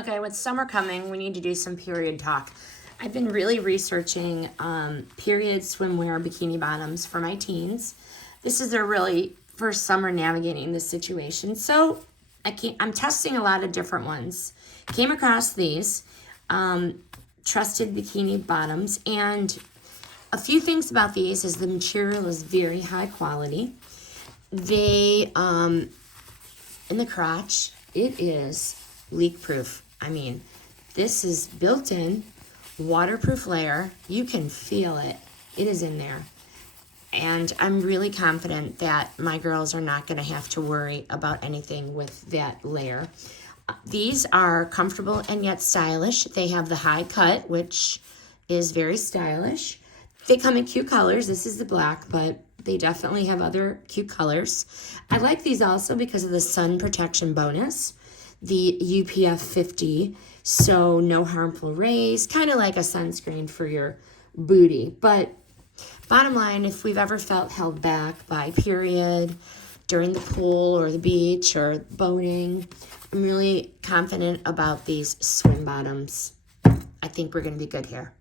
Okay, with summer coming, we need to do some period talk. I've been really researching period swimwear bikini bottoms for my teens. This is their really first summer navigating this situation. So I'm testing a lot of different ones. Came across these trusted bikini bottoms, and a few things about these is the material is very high quality. They, in the crotch, it is leak proof. I mean, this is built-in waterproof layer. You can feel it. It is in there. And I'm really confident that my girls are not going to have to worry about anything with that layer. These are comfortable and yet stylish. They have the high cut, which is very stylish. They come in cute colors. This is the black, but they definitely have other cute colors. I like these also because of the sun protection bonus. The UPF 50, so no harmful rays, kind of like a sunscreen for your booty. But bottom line, if we've ever felt held back by period during the pool or the beach or boating, I'm really confident about these swim bottoms. I think we're going to be good here.